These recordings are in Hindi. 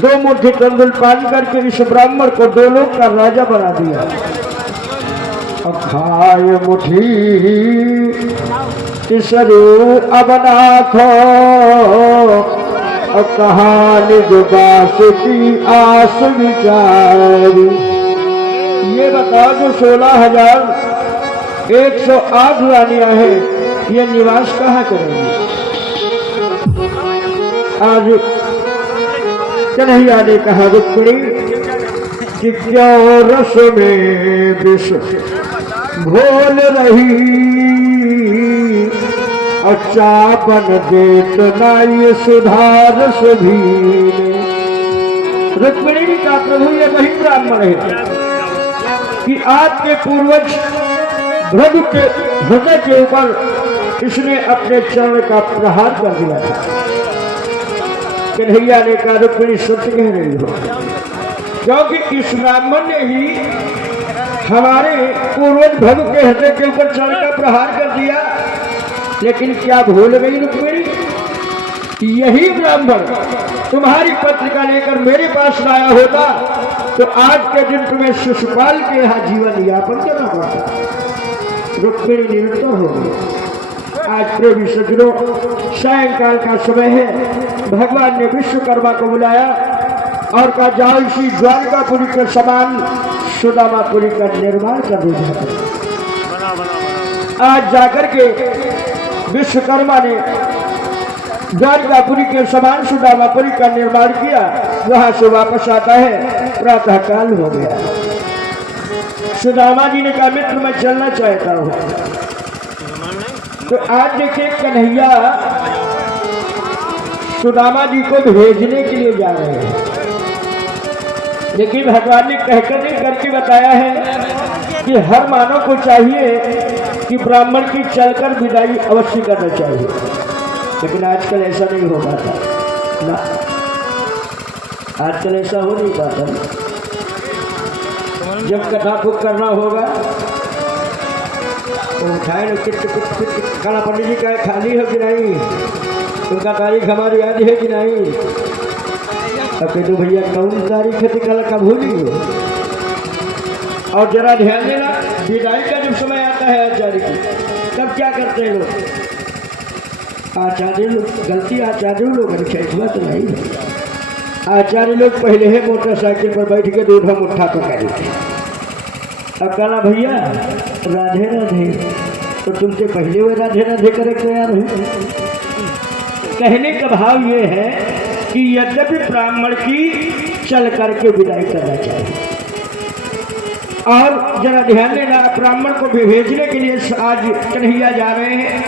2 मुट्ठी तंदुल पान करके इस ब्राह्मण को 2 लोग का राजा बना दिया। अब खाए मुट्ठी तीसरू अबनाथो कहानी दुबासती आस विचारी। ये बताओ जो 16,108 रानियां हैं ये निवास कहाँ करेंगी? आज कन्हैया ने कहा रुक्मिणी कि क्यों रस में विष घोल रही अच्छा बन देत नाई सुधार सभी। रुक्मिणी ने कहा प्रभु ये वही ब्राह्मण है कि आपके पूर्वज भृगु के हृदय के ऊपर इसने अपने चरण का प्रहार कर दिया था। कन्हैया ने कहा रुक्मिणी सत्य कह रही हो, क्योंकि इस ब्राह्मण ने ही हमारे पूर्वज भृगु के हृदय के ऊपर चरण का प्रहार कर दिया। लेकिन क्या भूल गई रुक्मिणी, यही ब्राह्मण तुम्हारी पत्रिका लेकर मेरे पास लाया होता तो आज के दिन तुम्हें शिशुपाल के यहाँ जीवन यापन करना पड़ता। रुक्मिणी निरंतर हो गई। आज प्रेमी सज्जनों सायंकाल का समय है। भगवान ने विश्वकर्मा को बुलाया और कहा जाओ इसी द्वारकापुरी के समान सुदामापुरी का निर्माण कर दिया। आज जाकर के विश्वकर्मा ने द्वारकापुरी के समान सुदामापुरी का निर्माण किया। वहां से वापस आता है, प्रातः काल हो गया। सुदामा जी ने कहा मित्र मैं चलना चाहता हूं। तो आज देखिए कन्हैया सुदामा जी को भेजने के लिए जा रहे हैं, लेकिन भगवान ने कहकर नहीं करके बताया है कि हर मानव को चाहिए कि ब्राह्मण की चलकर विदाई अवश्य करना चाहिए। लेकिन आजकल ऐसा नहीं हो पाता ना, आजकल ऐसा हो नहीं पाता। जब कथा को करना होगा तो उठाए खाना पंडित जी का खाली है कि नहीं, उनका तारीख हमारी याद है कि नहीं। अब तो भैया कौन तारीख है कल का भूलिए। और जरा ध्यान देना विदाई का जब समय आता है आचार्य की, तब क्या करते हैं लोग? आचार्य लोग गलती आचार्य लोग तो नहीं है। आचार्य लोग पहले है मोटरसाइकिल पर बैठ के दूध मुट्ठा पकड़े थे। अब कहना भैया राधे राधे, तो तुमसे पहले वो राधे राधे करे तैयार हो। कहने का भाव ये है कि यद्यपि ब्राह्मण की चल करके विदाई करना चाहिए। और जरा ध्यान देना ब्राह्मण को भेजने के लिए आज कन्हैया जा रहे हैं।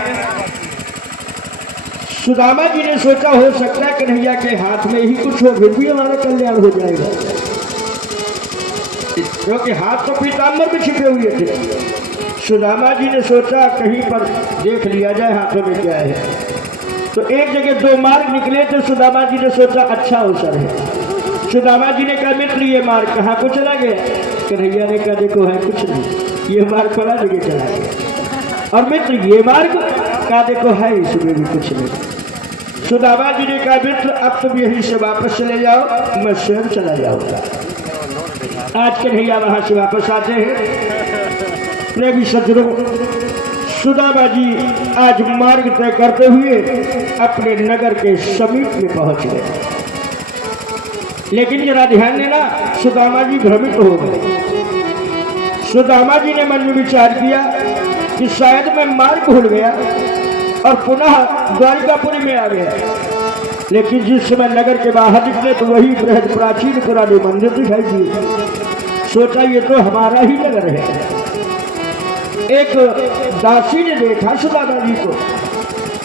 सुदामा जी ने सोचा हो सकता है कन्हैया के हाथ में ही कुछ हो, फिर भी हमारा कल्याण हो जाएगा, क्योंकि हाथ तो पीताम्बर में छिपे हुए थे। सुदामा जी ने सोचा कहीं पर देख लिया जाए हाथों में क्या है। तो एक जगह 2 मार्ग निकले तो सुदामा जी ने सोचा अच्छा अवसर है। सुदामा जी ने कहा मित्र ये मार्ग कहाँ को चला गया? कन्हैया ने कहा देखो है कुछ नहीं, ये मार्ग फला जगह चला गया। और मित्र ये मार्ग कहा देखो है इसमें भी कुछ नहीं। सुदामा जी ने कहा मित्र अब तुम यहीं से वापस चले जाओ, मैं स्वयं चला जाऊंगा। आज कन्हैया वहां से वापस आते हैं। प्रेमी सज्जनों सुदामा जी आज मार्ग तय करते हुए अपने नगर के समीप में पहुंच गए। लेकिन जरा ध्यान देना सुदामा जी भ्रमित हो गए। सुदामा जी ने मन में विचार किया कि शायद मैं मार्ग भूल गया और पुनः द्वारिकापुरी में आ गया। लेकिन जिस समय नगर के बाहर निकले तो वही बृहद प्राचीन पुराने मंदिर दिखाई दिए। सोचा ये तो हमारा ही नगर है। एक दासी ने देखा सुदामा जी को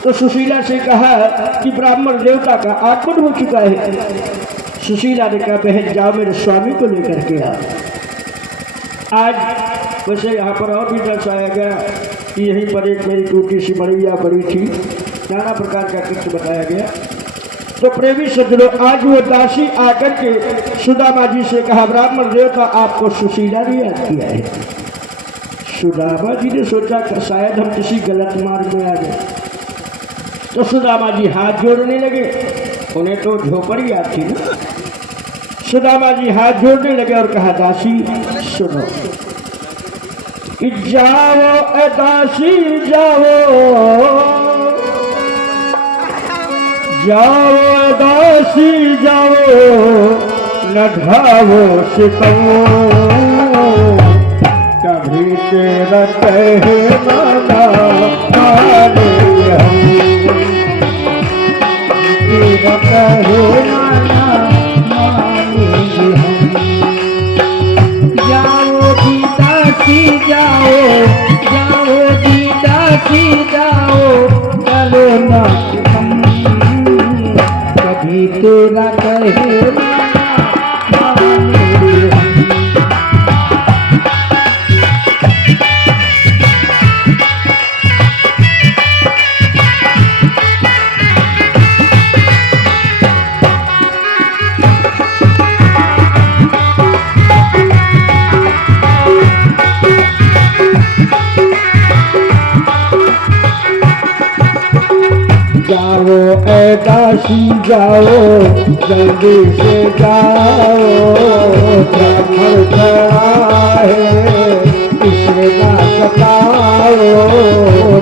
तो सुशीला से कहा कि ब्राह्मण देवता का आगमन हो चुका है। सुशीला ने कहा बहन जाओ मेरे स्वामी को लेकर के आ। आज वैसे यहाँ पर और भी दर्शाया गया कि यहीं पर एक मेरी टूटी सी मड़ैया पड़ी थी, नाना प्रकार का कृत्य बताया गया। तो प्रेमी सज्जनों आज वो दासी आकर के सुदामा जी से कहा ब्राह्मण देवता आपको सुशीला ने याद किया है। सुदामा जी ने सोचा कि शायद हम किसी गलत मार्ग में आ गए। तो सुदामा जी हाथ जोड़ने लगे उन्हें तो झोपड़ी याद थी ना। सुदामा जी हाथ जोड़ने लगे और कहा, दासी सुनो, कि जाओ ए दासी जाओ, जाओ ए दासी जाओ, न ढावो सितमो, कभी तेरा कहना माने हम, तेरा कहना मानेंगे हम। जाओ जी दासी जाओ, जाओ जी दासी जाओ, चलो ना हम कभी तेरा कहना मानेंगे हम। जाओ ए दासी जाओ, जल्दी से जाओ, ब्राह्मण खड़ा है इसे ना सताओ।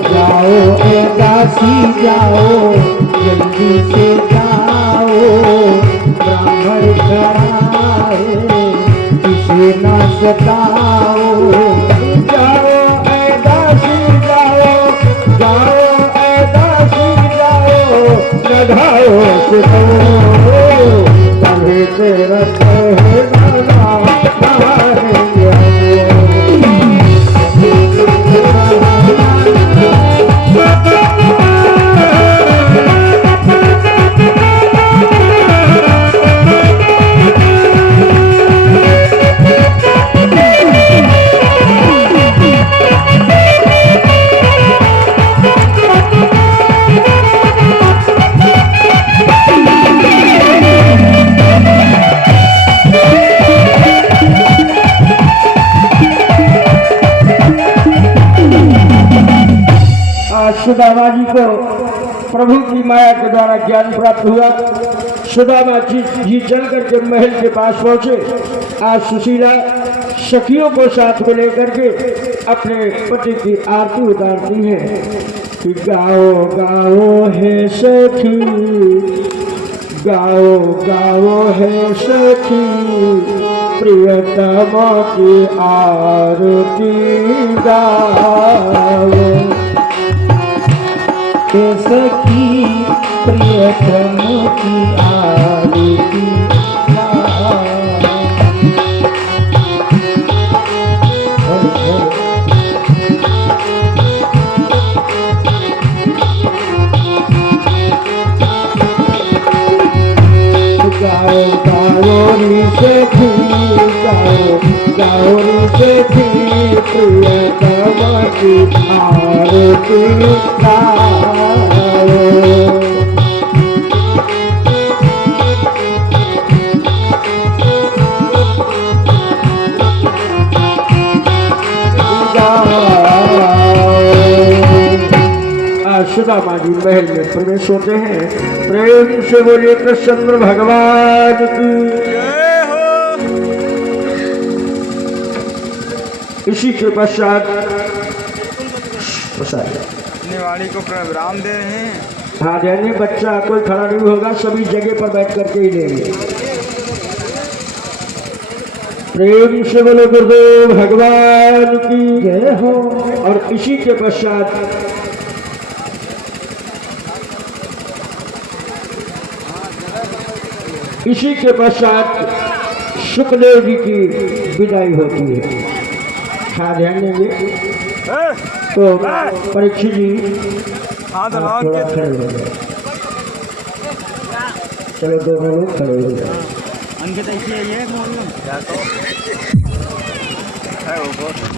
जाओ ए दासी जाओ, जल्दी से जाओ, ब्राह्मण खड़ा है इसे ना सताओ। जाओ ए दासी जाओ, जाओ ए दासी जाओ, न ढाओ सितमो, कभी तेरा कहना मानेंगे हम। सुदामा जी को प्रभु की माया के द्वारा ज्ञान प्राप्त हुआ। सुदामा जी चल करके महल के पास पहुंचे। आज सुशीला सखियों को साथ में लेकर के अपने पति की आरती उतारती है कि गाओ गाओ है सखी, गाओ गाओ है सखी, प्रियतमा की आरती गाओ। सखी प्रियतम की आरती गाओ गाओ री सखी, गाओ गाओ री सखी, प्रियतम की आरती गाओ। सुदामा जी महल में प्रवेश होते हैं। प्रेम से बोलिए कृष्ण भगवान की। इसी के पश्चात निवाड़ी को प्रणाम दे रहे हैं। हाँ देने, बच्चा कोई खड़ा नहीं होगा, सभी जगह पर बैठ करके ही लेंगे। प्रेम से बोलो गुरुदेव भगवान की जय हो। और इसी के पश्चात शुक्लदेव जी की विदाई होती है। हाँ ध्यान देंगे। तो परीक्षित जी थोड़ा खड़े हो जाए। चलो दोनों लोग खड़े हो जाए। अंकित ऐसी है ये